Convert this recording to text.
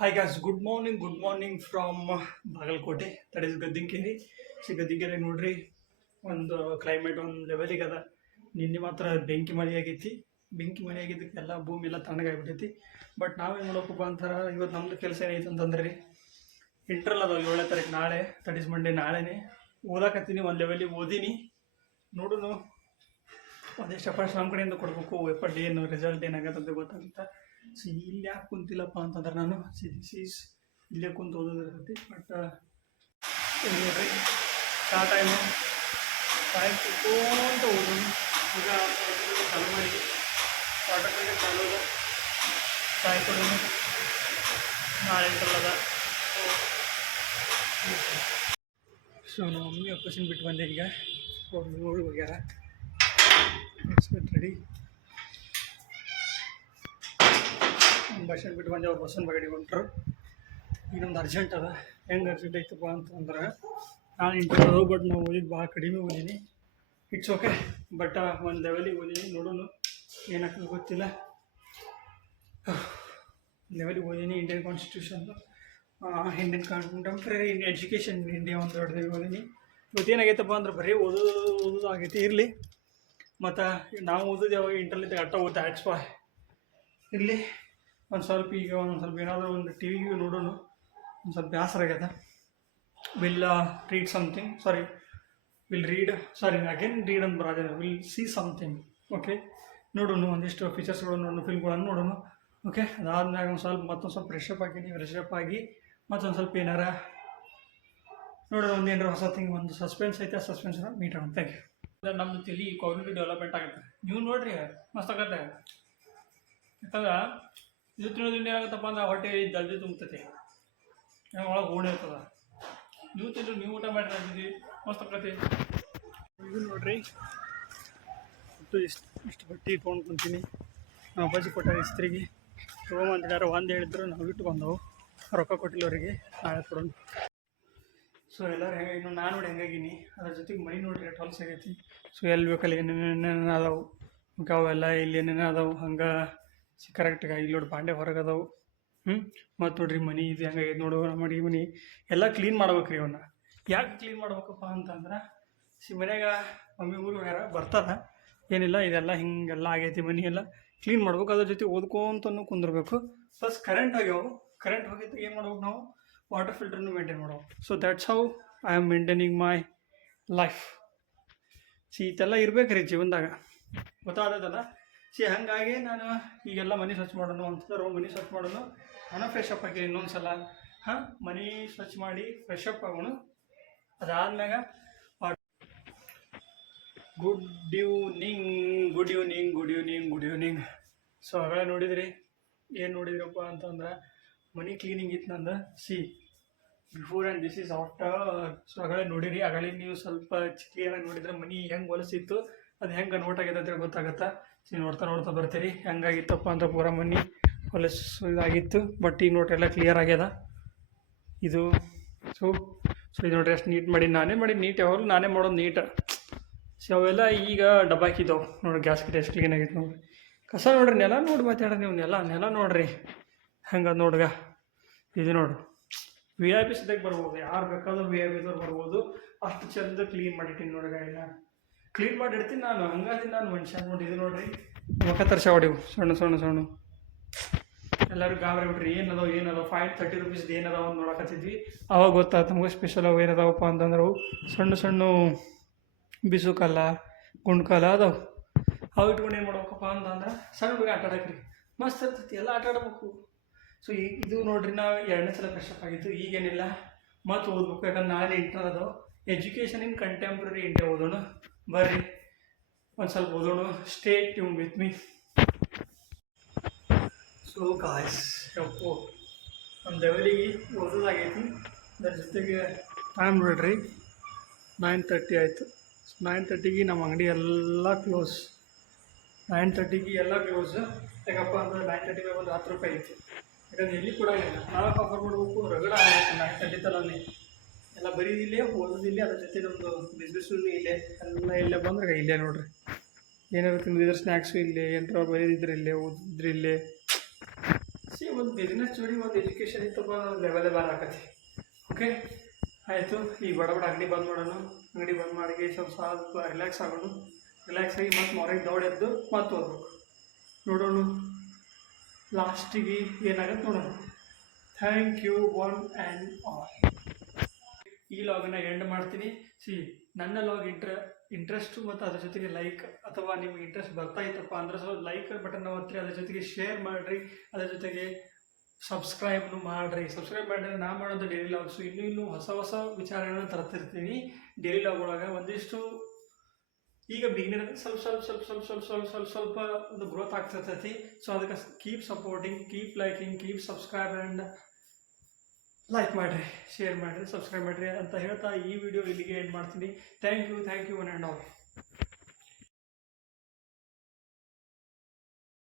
Hi guys good morning good morning from Bagalkot that is Gaddinkeri see Gaddinkeri ನೋಡ್ರಿ, ಒಂದು climate ಒಂದು ಲೆವೆಲಿಗೆ ಅದ. ನಿನ್ನೆ ಮಾತ್ರ ಬೆಂಕಿ ಮಳೆ ಆಗೈತಿ ಬೆಂಕಿ ಮಳೆ ಆಗಿದ್ದಕ್ಕೆ ಎಲ್ಲ ಭೂಮಿ ಎಲ್ಲ ತಣ್ಣಗಾಗ್ಬಿಟ್ಟೈತಿ ಬಟ್ ನಾವೇನು ಮಾಡೋಕಪ್ಪ ಅಂತಾರ, ಇವತ್ತು ನಮ್ದು ಕೆಲಸ ಏನೈತೆ ಅಂತಂದ್ರೆ ರೀ ಇಂಟ್ರಲ್ ಅದಾವ ಏಳನೇ ತಾರೀಕು ನಾಳೆ ದಟ್ ಇಸ್ ಮಂಡೇ ನಾಳೆನೇ. ಓದಾಕತ್ತೀನಿ, ಒಂದು ಲೆವೆಲಿಗೆ ಓದಿನಿ. ನೋಡುನು, ಒಂದಿಷ್ಟು ಎಫರ್ಟ್ಸ್ ನಮ್ಮ ಕಡೆಯಿಂದ ಕೊಡಬೇಕು ಎಫರ್ಟ್ ಏನು ರಿಸಲ್ಟ್ ಏನಾಗತ್ತೆ ಅಂತ ಗೊತ್ತಾಗುತ್ತೆ? ಸೊ, ಇಲ್ಲಿ ಯಾಕೆ ಕುಂತಿಲ್ಲಪ್ಪ ಅಂತಂದ್ರೆ ನಾನು ಸಿ ದಿಸ್ ಈಸ್ ಇಲ್ಲೇ ಕುಂತು ಓದೋದಿರ್ತೈತಿ. ಬಟ್ ನೋಡ್ರಿ ಸ್ಟಾರ್ಟ್ ಟೈಮು ಟೈಮ್ ಕುತ್ಕೊಂತ ಓದೋನು ಈಗ ಚಾಲು ಮಾಡಿ. ಆಟೋಮೆಟಿಕ್ ಚಾಲು ಅದ ಚಾಯ್ ಕೊಡೋನು ನಾಳೆ ಅದ ಸೊ ನಮ್ಮ ಮಮ್ಮಿ ಅಪ್ಪಸಿನ ಬಿಟ್ಟು ಬಂದೆ ಈಗ. ಅವ್ರು ನೋಡಿ ಹೋಗ್ಯಾರ. ರೆಡಿ ಬಸ್ಸನ್ನು ಬಿಟ್ಟು ಬಂದೆ, ಅವ್ರು ಬಸ್ಸನ್ನು ಬಗಡಿ ಹೊಂಟ್ರು. ನಮ್ದು ಅರ್ಜೆಂಟ್ ಅದ. ಹೆಂಗೆ ಅರ್ಜೆಂಟ್ ಐತಪ್ಪ ಅಂತಂದ್ರೆ ನಾನು ಇಂಟರ್ವ್ಯೂ ಬಟ್ ನಾವು ಓದಿದ್ದು ಭಾಳ ಕಡಿಮೆ ಓದೀನಿ. ಇಟ್ಸ್ ಓಕೆ ಬಟ್ ಒಂದು ಲೆವೆಲಿಗೆ ಓದೀನಿ. ನೋಡೋಣ, ಏನಾಗ್ತದೆ ಗೊತ್ತಿಲ್ಲ. ಲೆವೆಲಿಗೆ ಓದೀನಿ Indian constitution Indian contemporary education India ಒಂದು ದೊಡ್ಡದಾಗಿ ಓದೀನಿ. ಇವತ್ತೇನಾಗೈತಪ್ಪ ಅಂದ್ರೆ ಬರೀ ಓದೋದು ಓದೋದು ಆಗೈತಿ ಇರಲಿ. ಮತ್ತು ನಾವು ಓದೋದು ಯಾವಾಗ ಇಂಟರ್ನೆಟ್ ಅಟ್ಟ ಓದ್ತಾ ಹಚ್ಪ ಇರಲಿ. ಒಂದು ಸ್ವಲ್ಪ ಈಗ ಒಂದು ಸ್ವಲ್ಪ ಏನಾದರೂ ಒಂದು ಟಿ ವಿ ನೋಡೋಣ ಒಂದು ಸ್ವಲ್ಪ ಬೇಸರ ಆಗ್ಯದ will read something sorry will read sorry again read ಅಂತ ಬರೋದಿಲ್ಲ ವಿಲ್ ಸಿ ಸಮಥಿಂಗ್ ಓಕೆ ನೋಡೋಣ ಒಂದಿಷ್ಟು ಫೀಚರ್ಸ್ಗಳು ನೋಡೋಣ ಫಿಲ್ಮ್ಗಳನ್ನು ನೋಡೋಣ ಓಕೆ ಅದಾದ್ಮೇಲೆ ಒಂದು ಸ್ವಲ್ಪ ಮತ್ತೊಂದು ಸ್ವಲ್ಪ ಫ್ರೆಶ್ ಅಪ್ ಆಗಿ, ನೀವು ಅಪ್ ಆಗಿ ಮತ್ತೊಂದು ಸ್ವಲ್ಪ ಏನಾರ ನೋಡೋಣ. ಒಂದು ಏನಾರ ಹೊಸ ಥಿಂಗ್ ಒಂದು ಸಸ್ಪೆನ್ಸ್ ಐತೆ ಸಸ್ಪೆನ್ಸ್ ಮೀಟ್ ಆಗುತ್ತೆ ನಮ್ಮದು ತಿಳಿ ಕಾಗ್ನಿಟಿವ್ ಡೆವಲಪ್ಮೆಂಟ್ ಆಗುತ್ತೆ. ನೀವು ನೋಡ್ರಿ, ಮಸ್ತ್ ಆಗತ್ತೆ. ಯಾಕಂದ್ರೆ ಇದು ತಿನ್ನೋದ್ರಿಂದ ಏನಾಗುತ್ತಪ್ಪ ಅಂದ್ರೆ ಹೊಟ್ಟೆ ಜಲ್ದಿ ತುಂಬ್ತೈತಿ. ಒಳಗೆ ಓಣಿ ಇರ್ತದೆ. ನೀವು ತಿಂದು ನೀವು ಊಟ ಮಾಡಿ ಮಸ್ತ್ ಆಕತಿ. ಇದು ನೋಡ್ರಿ. ಇಷ್ಟು ಇಷ್ಟು ಬಟ್ಟೆ ಇಟ್ಕೊಂಡು ಕುಂತೀನಿ. ನಾವು ಅಪ್ಪಾಜಿ ಕೊಟ್ಟಾರ ಇಸ್ತ್ರಿಗೆ. ತೊಗೊಂಬಂದಿದ್ದಾರೆ ಒಂದು ಹೇಳಿದ್ರು ನಾವು ಇಟ್ಟು ಬಂದವು. ರೊಕ್ಕ ಕೊಟ್ಟಿಲ್ಲ ಅವರಿಗೆ. ನಾಳೆ ಕೊಡೋಣ. ಸೊ ಎಲ್ಲರೂ ಹೆಂಗೆ ಇನ್ನು ನಾನು ನೋಡಿ ಹೆಂಗಾಗಿನಿ ಅದ್ರ ಜೊತೆಗೆ ಮೈ ನೋಡ್ರಿ ಹೊಲಸು ಆಗೈತಿ. ಸೊ ಎಲ್ಲಿ ಬೇಕಲ್ಲಿ ಏನೇನೇನೇನು ಅದಾವು. ಅವೆಲ್ಲ ಇಲ್ಲಿ ಏನೇನು ಅದಾವು. ಹಂಗೆ ಕರೆಕ್ಟಾಗಿ ಇಲ್ಲಿ ನೋಡಿ ಬಾಂಡೆ ಹೊರಗೆ ಅದಾವು ಹ್ಞೂ ಮತ್ತು ನೋಡ್ರಿ ಮನೆ ಇದು ಹೆಂಗಾಗೈತೆ ನೋಡು, ನಮ್ಮ ಅಡಿಗೆ ಮನೆ. ಎಲ್ಲ ಕ್ಲೀನ್ ಮಾಡ್ಬೇಕು ರೀ ಅವನ್ನ ಯಾಕೆ ಕ್ಲೀನ್ ಮಾಡ್ಬೇಕಪ್ಪ ಅಂತಂದ್ರೆ, ಸಿ, ಮನ್ಯಾಗ ಮಮ್ಮಿ ಊರು ಹೋಗ್ಯಾರ ಬರ್ತಾರ ಏನಿಲ್ಲ, ಇದೆಲ್ಲ ಹಿಂಗೆಲ್ಲ ಆಗೈತಿ ಮನೆ ಎಲ್ಲ. ಕ್ಲೀನ್ ಮಾಡ್ಬೇಕು, ಅದ್ರ ಜೊತೆ ಓದ್ಕೊಂತನೂ ಕುಂದಿರ್ಬೇಕು. ಪ್ಲಸ್ ಕರೆಂಟ್ ಆಗ್ಯಾವ. ಕರೆಂಟ್ ಹೋಗಿದ್ದು ಏನು ಮಾಡ್ಬೇಕು ನಾವು? ವಾಟರ್ ಫಿಲ್ಟರ್ನು ಮೇಂಟೈನ್ ಮಾಡ್ಬೇಕು. So that's how I am maintaining my life see, ಇದೆಲ್ಲ ಇರ್ಬೇಕು ರೀ ಜೀವನದಾಗ. ಗೊತ್ತಾದದಲ್ಲ? ಸಿ ಹಾಗಾಗಿ ನಾನು ಈಗೆಲ್ಲ ಮನೆ ಸ್ವಚ್ಛ ಮಾಡೋಣ ಅಂತಂದ್ರೆ, ಮನೆ ಸ್ವಚ್ಛ ಮಾಡೋಣ. ನಾನು ಫ್ರೆಶ್ ಅಪ್ ಆಗಿ ಇನ್ನೊಂದು ಸಲ ಹಾಂ, ಮನೆ ಸ್ವಚ್ಛ ಮಾಡಿ ಫ್ರೆಶ್ ಅಪ್ ಆಗೋಣ. ಅದಾದ್ಮ್ಯಾಗ good evening good evening good evening good evening so ಅವೆಲ್ಲ ನೋಡಿದ್ರಿ, ಏನು ನೋಡಿದ್ರಪ್ಪ ಅಂತಂದ್ರೆ, ಮನಿ ಕ್ಲೀನಿಂಗ್ ಇತ್ತು ನಂದು see. Before and this is after so ಅಗಳೇ ನೋಡಿರಿ ಆಗಲೇ ನೀವು ಸ್ವಲ್ಪ ಕ್ಲಿಯರಾಗಿ ನೋಡಿದ್ರೆ ಮನಿ ಹೆಂಗೆ ಹೊಲಸಿತ್ತು. ಅದು ಹೆಂಗೆ ನೋಟ್ ಆಗಿದೆ ಅಂತ ಗೊತ್ತಾಗುತ್ತೆ? ನೀವು ನೋಡ್ತಾ ನೋಡ್ತಾ ಬರ್ತೀರಿ. ಹೆಂಗಾಗಿತ್ತಪ್ಪ ಅಂತ ಪೂರ ಮನಿ ಹೊಲಸು ಇದಾಗಿತ್ತು ಬಟ್ ಈಗ ನೋಟ್ ಎಲ್ಲ ಕ್ಲಿಯರ್ ಆಗ್ಯದ. ಇದು ಸೊ ಸೊ ಇದು ನೋಡ್ರಿ, ಅಷ್ಟು ನೀಟ್ ಮಾಡಿ ನಾನೇ ಮಾಡಿ ನೀಟ್ ಯಾವಾಗಲೂ ನಾನೇ ಮಾಡೋದು ನೀಟ್ ಸೊ ಅವೆಲ್ಲ ಈಗ ಡಬ್ಬ ಹಾಕಿದ್ದವು. ನೋಡಿ ಗ್ಯಾಸ್ ಗಿಟ್ ಎಷ್ಟು ಕ್ಲೀನ್ ಆಗಿತ್ತು ನೋಡ್ರಿ. ಕಸ ನೋಡ್ರಿ, ನೆಲ ನೋಡಿ ಮಾತಾಡ್ರಿ ನೀವು, ನೆಲ ನೆಲ ನೋಡ್ರಿ. ಹಂಗೆ ನೋಡ್ಗ? ಇದು ನೋಡು ವಿ ಐ ಪಿ ಸದ್ಯಕ್ಕೆ ಬರ್ಬೋದು, ಯಾರು ಬೇಕಾದ್ರೂ ವಿ ಐ ಪಿದವ್ರು ಬರ್ಬೋದು. ಅಷ್ಟು ಚಂದ ಕ್ಲೀನ್ ಮಾಡಿಟ್ಟಿನಿ ನೋಡ್ಗ ಎಲ್ಲ ಕ್ಲೀನ್ ಮಾಡಿರ್ತೀನಿ ನಾನು. ಹಂಗಾಗಿ ನಾನು ಮನುಷ್ಯ ನೋಡಿ ಇದು ನೋಡ್ರಿ. ಮುಖ ತರ್ಸ ಹೊಡಿವು ಸಣ್ಣ ಸಣ್ಣ ಸಣ್ಣ. ಎಲ್ಲರೂ ಗಾಬರಿ ಬಿಟ್ರಿ. ಏನದಾವ ಏನದಾವ? ಫೈವ್ ತರ್ಟಿ ರುಪೀಸ್ದು ಏನದಾವ ಅಂತ ನೋಡಕತ್ತಿದ್ವಿ. ಅವಾಗ ಗೊತ್ತಾಯ್ತು ನಮಗೆ ಸ್ಪೆಷಲ್ ಅವು ಏನದಾವಪ್ಪ ಅಂತಂದ್ರೆ ಅವು ಸಣ್ಣ ಸಣ್ಣ ಬಿಸುಕಲ್ಲ ಗುಂಡ್ಕಲ್ಲ ಗುಂಡ್ ಕಲ್ಲ ಅದಾವ. ಅವು ಇಟ್ಕೊಂಡು ಏನು ಮಾಡ್ಬೇಕಪ್ಪ ಅಂತಂದ್ರೆ ಸಣ್ಣ ಹುಡುಗ ಆಟ ಆಡಕ್ರಿ ಮಸ್ತ್ ಇರ್ತೈತಿ. ಎಲ್ಲ ಆಟ ಆಡ್ಬೇಕು. ಸೊ ಈಗ ಇದು ನೋಡ್ರಿ ನಾವು ಎರಡನೇ ಸಲ ಫ್ರೆಶಪ್ ಆಗಿತ್ತು. ಈಗೇನಿಲ್ಲ. ಮತ್ತೆ ಓದ್ಬೇಕು. ಯಾಕಂದ್ರೆ ನಾಳೆ ಇಂಟರ್ ಅದಾವ. ಎಜುಕೇಷನ್ ಇನ್ ಕಂಟೆಂಪ್ರರಿ ಇಂಡಿಯಾ ಓದೋಣ. ಬರ್ರಿ. ಒಂದು ಸ್ವಲ್ಪ ಓದೋಣ. Stay tune with me so guys ಯಪ್ಪು ನಮ್ಮ ಲೆವೆಲಿಗೆ ಓದೋದಾಗೈತಿ. ಅದ್ರ ಜೊತೆಗೆ ಟೈಮ್ ನೋಡ್ರಿ. ನೈನ್ ತರ್ಟಿ ಆಯಿತು. ನೈನ್ ತರ್ಟಿಗೆ ನಮ್ಮ ಅಂಗಡಿ ಎಲ್ಲ ಕ್ಲೋಸ್ ನೈನ್ ತರ್ಟಿಗೆ ಎಲ್ಲ ಕ್ಲೋಸ್ ಯಾಕಪ್ಪ ಅಂದ್ರೆ ನೈನ್ ತರ್ಟಿಗೆ ಒಂದು ಹತ್ತು ರೂಪಾಯಿ ಐತಿ ಯಾಕಂದ್ರೆ ಎಲ್ಲಿ ಕೂಡ ಇಲ್ಲ. ನಾಲ್ಕು ಆಫರ್ ಮಾಡಬೇಕು, ರಗಡ ಆಗೈತೆ ನೈನ್ ತರ್ಟಿ ತಲನೇ ಎಲ್ಲ ಬರೀ ಇಲ್ಲೇ ಓದೋದಿಲ್ಲೇ ಅದ್ರ ಜೊತೆ ನಮ್ಮದು ಬಿಸ್ನೆಸ್ಸು ಇಲ್ಲೇ, ಎಲ್ಲ ಇಲ್ಲೇ ಬಂದ್ರೆ ಇಲ್ಲೇ ನೋಡ್ರಿ. ಏನಾರು ತಿಂದಿದ್ರೆ ಸ್ನ್ಯಾಕ್ಸು ಇಲ್ಲೇ ಏನಾರ ಬರೀದಿದ್ರೆ ಇಲ್ಲೇ, ಓದಿದ್ರೆ ಇಲ್ಲೇ. ಸಿ ಒಂದು ಬಿಸ್ನೆಸ್ ಜೋಡಿ ಒಂದು ಎಜುಕೇಷನ್ ಇತ್ತಪ್ಪ ಲೆವೆಲ್ ಬಾರ ಆಕತಿ. ಓಕೆ ಆಯಿತು, ಈ ಬಡ ಬಡ ಅಂಗಡಿ ಬಂದ್ ಮಾಡೋಣ. ಅಂಗಡಿ ಬಂದ್ ಮಾಡಿ ಸ್ವಲ್ಪ ಸ್ವಲ್ಪ ರಿಲ್ಯಾಕ್ಸ್ ಆಗೋಣ. ರಿಲ್ಯಾಕ್ಸ್ ಆಗಿ ಮತ್ತೆ ಮಾರ್ನಿಂಗ್ ದೌಡೆದ್ದು ಮತ್ತೆ ಓದ್ಬೇಕು. ನೋಡೋಣ. ಲಾಸ್ಟಿಗೆ ಏನಾಗುತ್ತೆ ನೋಡೋಣ. Thank you one and all ಈ ಲಾಗನ್ನ ಎಂಡ್ ಮಾಡ್ತೀನಿ. ಸಿ, ನನ್ನ ಲಾಗ್ ಇಂಟ್ರ ಇಂಟ್ರೆಸ್ಟು ಮತ್ತು ಅದ್ರ ಜೊತೆಗೆ ಲೈಕ್ ಅಥವಾ ನಿಮ್ಗೆ ಇಂಟ್ರೆಸ್ಟ್ ಬರ್ತಾ ಇತ್ತಪ್ಪ ಅಂದ್ರೆ ಸೊ ಲೈಕ್ ಬಟನ್ ಒತ್ತಿರಿ, ಅದ್ರ ಜೊತೆಗೆ ಶೇರ್ ಮಾಡಿರಿ, ಅದ್ರ ಜೊತೆಗೆ ಸಬ್ಸ್ಕ್ರೈಬ್ನು ಮಾಡಿರಿ. ಸಬ್ಸ್ಕ್ರೈಬ್ ಮಾಡಿದ್ರೆ ನಾ ಮಾಡೋದು ಡೈಲಿ ಲಾಗ್ಸು ಇನ್ನೂ ಇನ್ನೂ ಹೊಸ ಹೊಸ ವಿಚಾರಗಳನ್ನ ತರ್ತಿರ್ತೀನಿ. ಡೈಲಿ ಲಾಗ್ ಒಳಗೆ ಒಂದಿಷ್ಟು ಈಗ ಬಿಗಿನರ್ ಸ್ವಲ್ಪ ಸ್ವಲ್ಪ ಸ್ವಲ್ಪ ಸ್ವಲ್ಪ ಸ್ವಲ್ಪ ಸ್ವಲ್ಪ ಸ್ವಲ್ಪ ಸ್ವಲ್ಪ ಒಂದು ಗ್ರೋತ್ ಆಗ್ತಿರ್ತೈತಿ. ಸೊ ಅದಕ್ಕೆ keep supporting keep liking keep subscribe and like ಮಾಡಿರಿ ಶೇರ್ ಮಾಡಿರಿ ಸಬ್ಸ್ಕ್ರೈಬ್ ಮಾಡಿರಿ ಅಂತ ಹೇಳ್ತಾ ಈ ವಿಡಿಯೋ ಇಲ್ಲಿಗೆ ಎಂಡ್ ಮಾಡ್ತೀನಿ. Thank you thank you one and all